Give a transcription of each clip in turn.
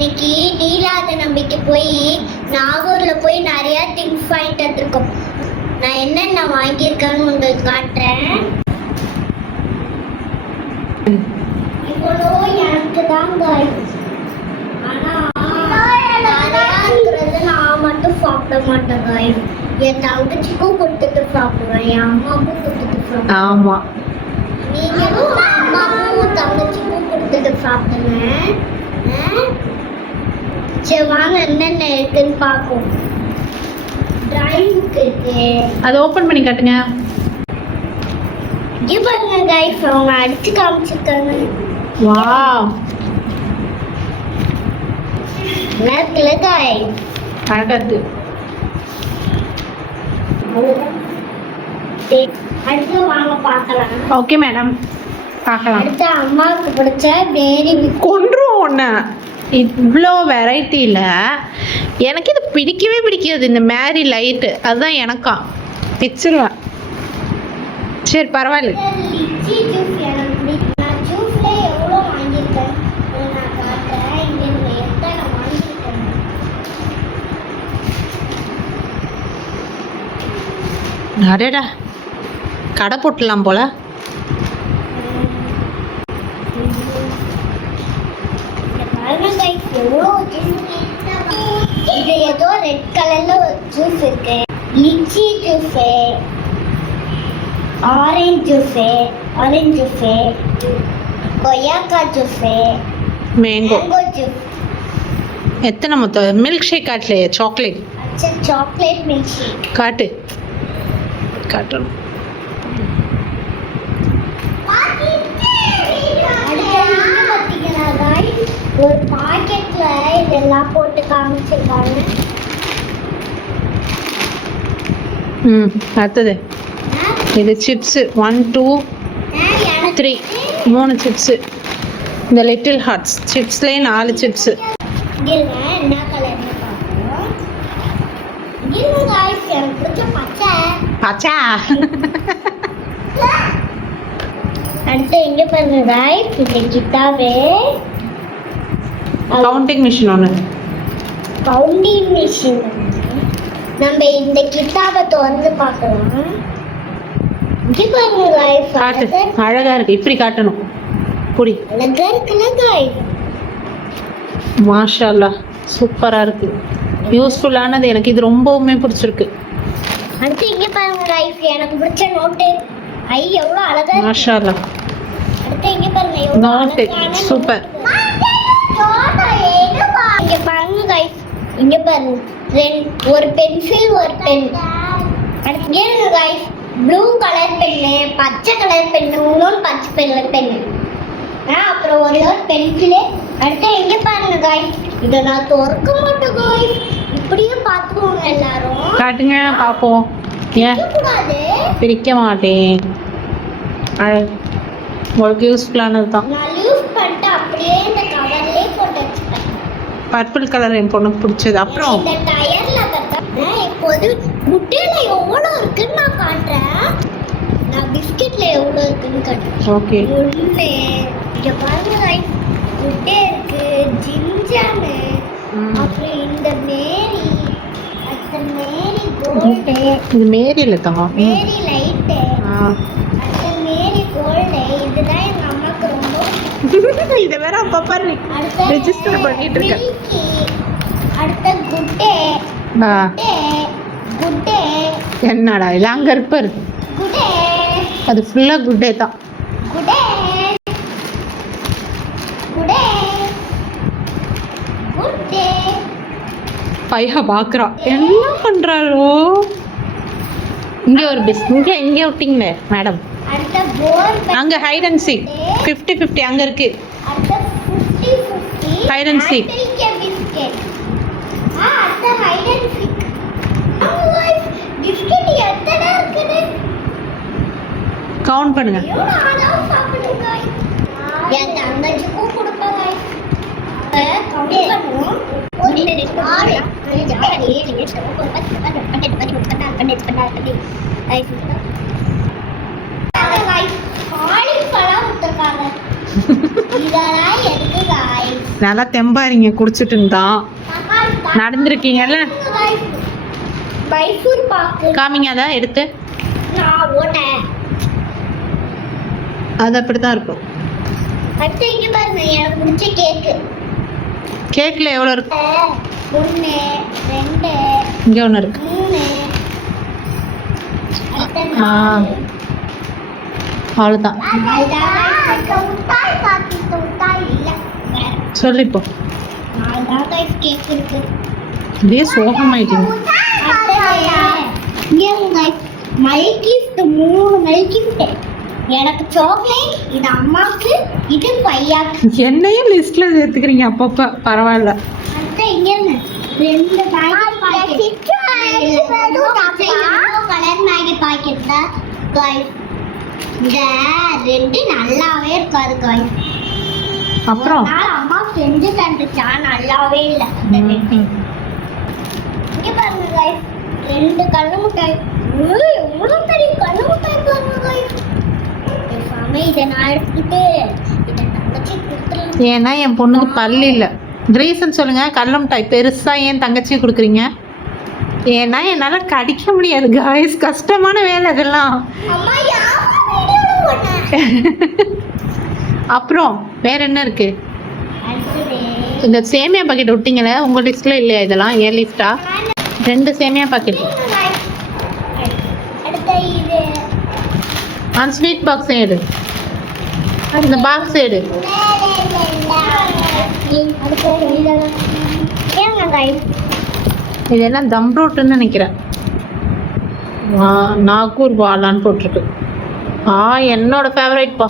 இன்னைக்கு நீலாத நம்பிக்கை போய் நாகூர்ல போய் நிறைய திங்ஸ் வாங்கிட்டு வந்திருக்கோம். நான் என்னென்ன வாங்கியிருக்கேன்னு உங்களுக்கு காட்டுறேன். இவ்வளோ எனக்கு தான் ஆனா நான் மட்டும் சாப்பிட மாட்டேன் காய்ஸ். என் தங்கச்சிக்கும் கொடுத்துட்டு சாப்பிடுவேன், என் அம்மாவுக்கும் கொடுத்துட்டு சாப்பிடுவேன். ஆமா, நீங்களும் அம்மாவும் தங்கச்சிக்கும் கொடுத்துட்டு சாப்பிடுங்க. சரி வாங்க என்னென்ன இருக்குன்னு பார்ப்போம். டிராயிங் புக் இருக்கு, அதை ஓபன் பண்ணி காட்டுங்க. இது பாருங்க गाइस, அவங்க அடிச்சு காமிச்சிருக்காங்க. வாவ், நல்லா गाइस, அழகா இருக்கு. அடுத்து வாங்க பார்க்கலாம். ஓகே மேடம், பார்க்கலாம். அடுத்து அம்மாவுக்கு பிடிச்ச மேரி கொன்றும் ஒன்று. இவ்வளோ வெரைட்டியில் எனக்கு இது பிடிக்கவே பிடிக்காது, இந்த மேரி லைட்டு. அதுதான் எனக்கா பிச்சிருவேன். சரி பரவாயில்ல. லிச்சி ஜூஸ் எனக்கு பிடிக்கும். நான் ஜூஸ்ல எவ்வளோ வாங்கியிருக்கேன் நான் காட்டுறேன். இங்கே எத்தனை வாங்கியிருக்கேன். அடடா, கடை போட்டலாம் போல. இது ஏதோ ரெட் கலர்ல ஒரு ஜூஸ் இருக்கு. லிச்சி ஜூஸ், ஆரஞ்சு ஜூஸ், கொய்யாக்கா ஜூஸ், மேங்கோ ஜூஸ். எத்தனை மொத்தம்? மில்க் ஷேக் காட்டலையே, சாக்லேட். சாக்லேட் மில்க் ஷேக் காட்டணும். ஒரு பாக்கெட்ல இதெல்லாம் போட்டு காமிச்சிருக்காங்க. அடுத்தது இது சிப்ஸு. 1 2 3 3 சிப்ஸு. இந்த லிட்டில் ஹார்ட்ஸ் சிப்ஸ்லேயே 4 சிப்ஸு. என்ன கலர்னு பார்ப்போம். எனக்கு பிடிச்ச பச்சை. அடுத்து எங்க பாருங்க गाइस, இந்த கிட்டாவே கவுண்டிங் மிஷின் ஒன்று. Counting machine. நம்ம இந்த கிட்டாவை திறந்து பார்க்கலாம். இங்க பாருங்க गाइस, காட்டு, அழகா இருக்கு. இப்படி காட்டணும். புடி, அழகா இருக்குல்ல गाइस. மாஷா அல்லாஹ், சூப்பரா இருக்கு. யூஸ்ஃபுல்லானது. எனக்கு இது ரொம்பவுமே பிடிச்சிருக்கு. அடுத்து இங்க பாருங்க गाइस, எனக்கு பிடிச்ச நோட்டு. ஐ எவ்வளவு அழகா இருக்கு. மாஷா அல்லாஹ். அடுத்து இங்க பாருங்க எவ்வளவு நோட்டு சூப்பர். இங்க பாருங்க गाइस, இங்க பாருங்க ஒரு பென்சில், ஒரு பென். அடுத்து இங்க गाइस, ப்ளூ கலர் பென்னு, பச்சை கலர் பென்னு, இன்னொரு பச்சை கலர் பென்னு, அப்புறம் ஒரு பென்சிலு. அடுத்து எங்க பாருங்க गाइस, இதை நான் திறக்க மாட்டேன் गाइस. இப்படியே பார்த்துக்கோங்க எல்லாரும். காட்டுங்க பார்ப்போம். ஏன் கூடாது, பிரிக்க மாட்டேன். உங்களுக்கு யூஸ்ஃபுல்லானது தான். நான் யூஸ் பண்ணிட்டு அப்படியே இந்த கவர்லயே போட்டு வச்சுப்பேன். பர்பிள் கலர் என் பொண்ணுக்கு பிடிச்சது. அப்புறம் இந்த டயர்ல கட்டறேன். இப்போது முட்டையில எவ்வளவு இருக்குன்னு நான் காட்டுறேன். நான் பிஸ்கட்ல எவ்வளவு இருக்குன்னு காட்டுறேன். ஓகே, ஒண்ணு இங்க பாருங்க गाइस, முட்டை இருக்கு, ஜிஞ்சர், அப்புறம் இந்த மேரி, அடுத்த மேரி கோல்டு, இது மேரியில் தான். மேரி லைட், அடுத்த மேரி கோல்டு. இதுதான் எங்க அம்மாக்கு ரொம்ப. இதை வேற அப்பப்பா ரெஜிஸ்டர் பண்ணிட்டு இருக்கேன். அடுத்த குட்டே, குட்டே. என்னடா இல்லை, அங்கே இருப்பாரு. குட்டே, அது ஃபுல்லாக குட்டே தான். குட்டே, குட்டே, குட்டே. பையா பார்க்குறா என்ன பண்ணுறாரோ. இங்கே ஒரு இங்கே விட்டிங்களே மேடம். அடுத்த போர், அங்கே ஹைட் அண்ட் சீக் 50-50 அங்கே இருக்கு. அடுத்த 50-50 Hide and seek. பிஸ்கட். அடுத்த ஹைட் அண்ட் சீக். பிஸ்கட் எத்தனை இருக்குது கவுண்ட் பண்ணுங்க. என் தங்கச்சிக்கும் கொடுப்பேன். கவுண்ட் பண்ணுவோம். 1 2 3 4 5 6 7 8 9 10 11 12 13 காலிஃப்ளவர் விட்டுருக்காங்க. இதெல்லாம் எதுக்கு गाइस? நல்லா தெம்பாரிங்க குடிச்சிட்டு இருந்தான். நடந்திருக்கீங்கல்ல, மைசூர் பாக்கு காமிங்க அதை எடுத்து. நான் ஓட்டேன். அது அப்படிதான் இருக்கும். அடுத்து இங்க பாருங்க, எனக்கு பிடிச்ச கேக்கு. கேக்கில் எவ்வளோ இருக்கு? 1 2 இங்கே ஒன்று இருக்கு. 3 ஆ, அவ்வளோதான். சொல்லிப்போ கேக் இருக்கு. இதே சோகமாயிட்டீங்க. மல்கிஃப்ட் 3 மல்கிஃப்ட். எனக்கு சாக்லேட், இது அம்மாக்கு, இது பையாக்கு. என்னையும் லிஸ்ட்ல சேர்த்துக்கிறீங்க அப்பப்போ. பரவாயில்ல. அடுத்து இங்க 2 பாக்கெட் கலர் மேகி பாக்கெட் தான் गाइस. இந்த ரெண்டு நல்லாவே இருக்காது गाइस. அப்புறம் அம்மா செஞ்சு தந்துச்சா, நல்லாவே இல்ல. இங்க பாருங்க गाइस, 2 கல்லு முட்டாய். எவ்வளவு பெரிய கல்லு முட்டாய் பாருங்க गाइस. சாமி, இதை நான் எடுத்துக்கிட்டு இதை தங்கச்சி கொடுத்துருங்க. ஏன்னா என் பொண்ணுக்கு பல்லு இல்லை. ரீசன் சொல்லுங்க. கடல மிட்டாய் பெருசா ஏன் தங்கச்சி கொடுக்குறீங்க? ஏன்னா என்னால் கடிக்க முடியாது காய்ஸ். கஷ்டமான வேலை அதெல்லாம். அம்மா யாரோ வீடியோல போட்டேன். அப்புறம் வேற என்ன இருக்கு? அடுத்து இந்த சேமியா பாக்கெட் விட்டீங்களே, உங்க லிஸ்ட்ல இல்லையா இதெல்லாம்? ஏன் லிஸ்டா? 2 சேமியா பாக்கெட். அடுத்து இது அந்த ஸ்வீட் பாக்ஸ் எடு. இந்த பாக்ஸ் எடு. அடுத்து ஏங்க गाइस, இதெல்லாம் தம் ரோட்டுன்னு நினைக்கிறேன். நாகூர் வாலான்னு போட்டிருக்கு. என்னோட ஃபேவரட் பா.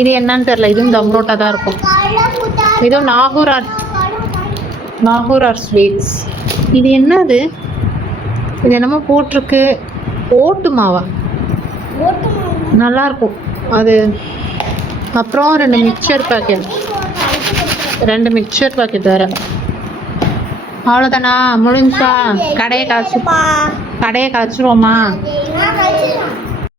இது என்னன்னு தெரியல. இதுவும் தம் ரோட்டா தான் இருக்கும். இதுவும் நாகூர் ஆர் ஸ்வீட்ஸ். இது என்னது? இது என்னமோ போட்டிருக்கு. ஓட்டு மாவா? நல்லா இருக்கும் அது. அப்புறம் 2 மிக்சர் பாக்கெட். 2 மிக்சர் பாக்கெட் வேற. அவ்வளோதானா? முடிஞ்சா கடையை கழிச்சிருவோமா? நான் கழிச்சிடலாம்.